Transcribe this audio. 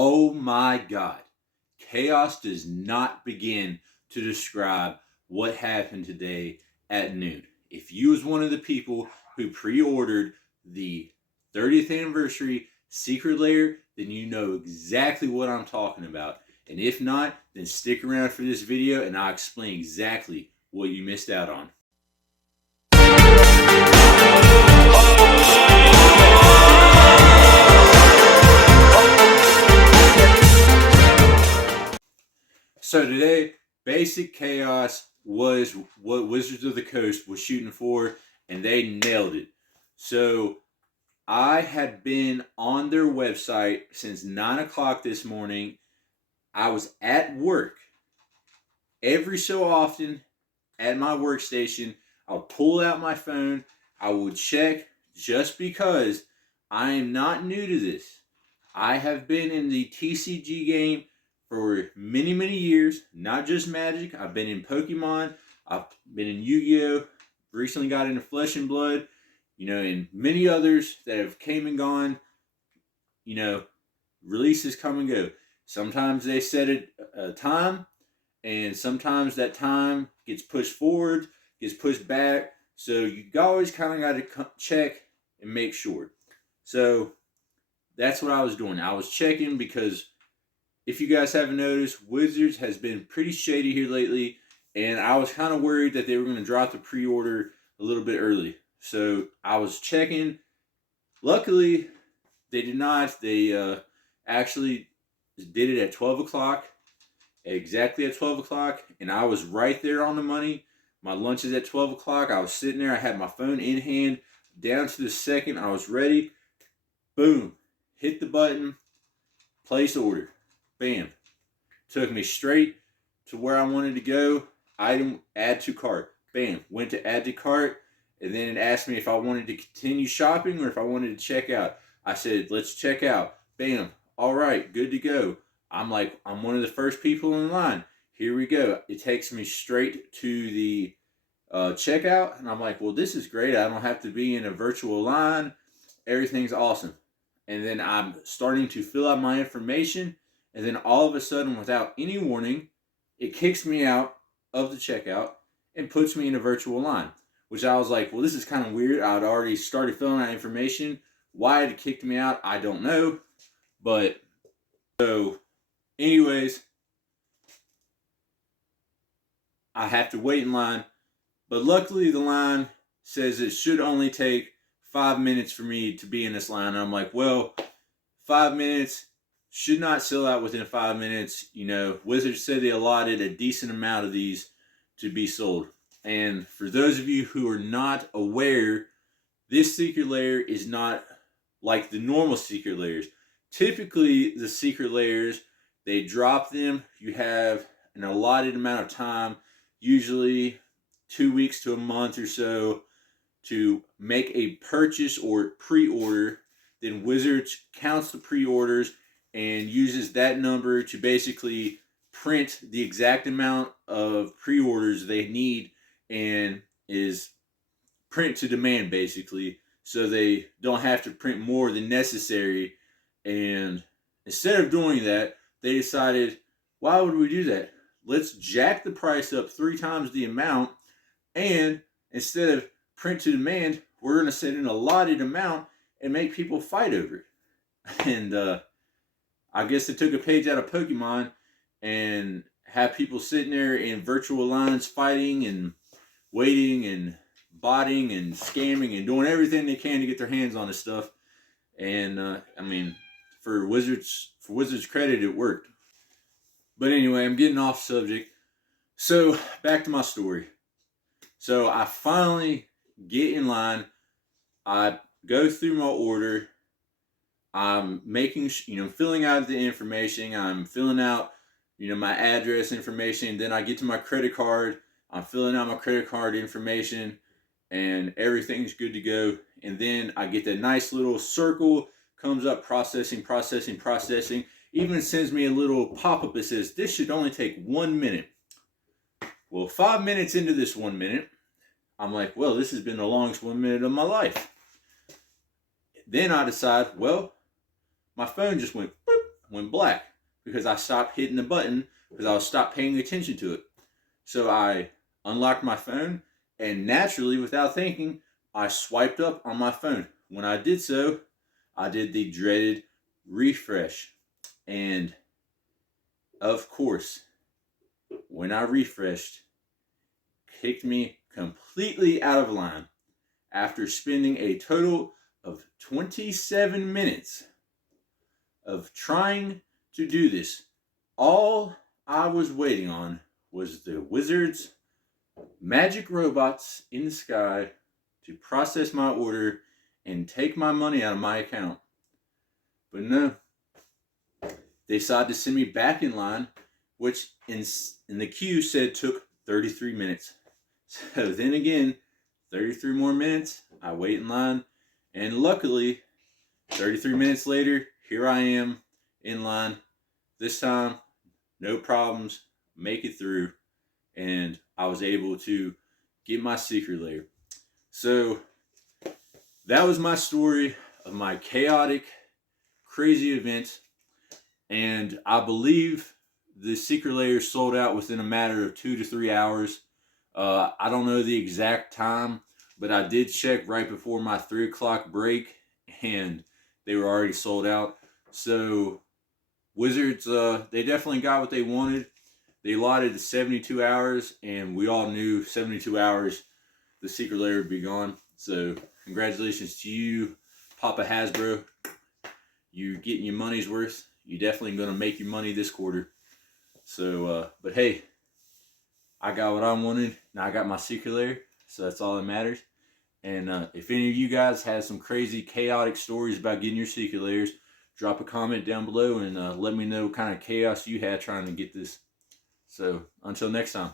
Oh my God. Chaos does not begin to describe what happened today at noon. If you was one of the people who pre-ordered the 30th anniversary Secret Lair, then you know exactly what I'm talking about. And if not, then stick around for this video and I'll explain exactly what you missed out on. So today, Basic Chaos was what Wizards of the Coast was shooting for, and they nailed it. So I had been on their website since 9 o'clock this morning. I was at work. Every so often at my workstation, I'll pull out my phone. I will check just because I am not new to this. I have been in the TCG game for many, many years. Not just Magic. I've been in Pokemon. I've been in Yu-Gi-Oh! Recently got into Flesh and Blood. And many others that have came and gone. Releases come and go. Sometimes they set a time, and sometimes that time gets pushed forward, gets pushed back. So you always kind of got to check and make sure. So that's what I was doing. I was checking because if you guys haven't noticed, Wizards has been pretty shady here lately, and I was kind of worried that they were going to drop the pre-order a little bit early. So I was checking. Luckily, they did not. They actually did it at 12 o'clock, exactly at 12 o'clock, and I was right there on the money. My lunch is at 12 o'clock. I was sitting there. I had my phone in hand. Down to the second, I was ready. Boom. Hit the button. Place order. Bam. Took me straight to where I wanted to go. Item, add to cart. Bam. Went to add to cart. And then it asked me if I wanted to continue shopping or if I wanted to check out. I said, let's check out. Bam. All right. Good to go. I'm one of the first people in line. Here we go. It takes me straight to the checkout. And I'm like, well, this is great. I don't have to be in a virtual line. Everything's awesome. And then I'm starting to fill out my information. And then all of a sudden, without any warning, it kicks me out of the checkout and puts me in a virtual line. Which I was like, well, this is kind of weird. I'd already started filling out information. Why it kicked me out, I don't know. But, so, anyways, I have to wait in line. But luckily, the line says it should only take 5 minutes for me to be in this line. And I'm like, well, 5 minutes should not sell out within 5 minutes. Wizards said they allotted a decent amount of these to be sold. And for those of you who are not aware, this Secret Lair is not like the normal Secret Lairs. Typically, the Secret Lairs, they drop them. You have an allotted amount of time, usually 2 weeks to a month or so, to make a purchase or pre-order. Then Wizards counts the pre-orders and uses that number to basically print the exact amount of pre-orders they need, and is print to demand basically, so they don't have to print more than necessary. And instead of doing that, they decided, why would we do that? Let's jack the price up 3 times the amount, and instead of print to demand, we're going to set an allotted amount and make people fight over it. And I guess they took a page out of Pokemon and have people sitting there in virtual lines fighting and waiting and botting and scamming and doing everything they can to get their hands on this stuff. And for Wizards credit, it worked. But anyway, I'm getting off subject. So back to my story. So I finally get in line. I go through my order. I'm making, filling out the information. I'm filling out, my address information. Then I get to my credit card. I'm filling out my credit card information, and everything's good to go. And then I get that nice little circle, comes up, processing. Even sends me a little pop-up that says, this should only take 1 minute. Well, 5 minutes into this 1 minute, I'm like, well, this has been the longest 1 minute of my life. Then I decide, well, my phone just went boop. went black because I stopped hitting the button because I was stopped paying attention to it. So I unlocked my phone, and naturally, without thinking, I swiped up on my phone. When I did so, I did the dreaded refresh. And of course, when I refreshed, kicked me completely out of line after spending a total of 27 minutes of trying to do this. All I was waiting on was the wizard's magic robots in the sky to process my order and take my money out of my account. But no, they decided to send me back in line, which in the queue said took 33 minutes. So then again, 33 more minutes, I wait in line, and luckily, 33 minutes later, here I am in line. This time, no problems, make it through, and I was able to get my secret lair. So that was my story of my chaotic, crazy event, and I believe the secret lair sold out within a matter of 2 to 3 hours. I don't know the exact time, but I did check right before my 3 o'clock break, and they were already sold out. So Wizards, they definitely got what they wanted. They allotted to 72 hours, and we all knew 72 hours the secret lair would be gone. So congratulations to you, Papa Hasbro. You getting your money's worth. You're definitely going to make your money this quarter. So, but hey, I got what I wanted. Now I got my secret lair, so that's all that matters. And if any of you guys have some crazy, chaotic stories about getting your secret lairs, drop a comment down below and let me know what kind of chaos you had trying to get this. So, until next time.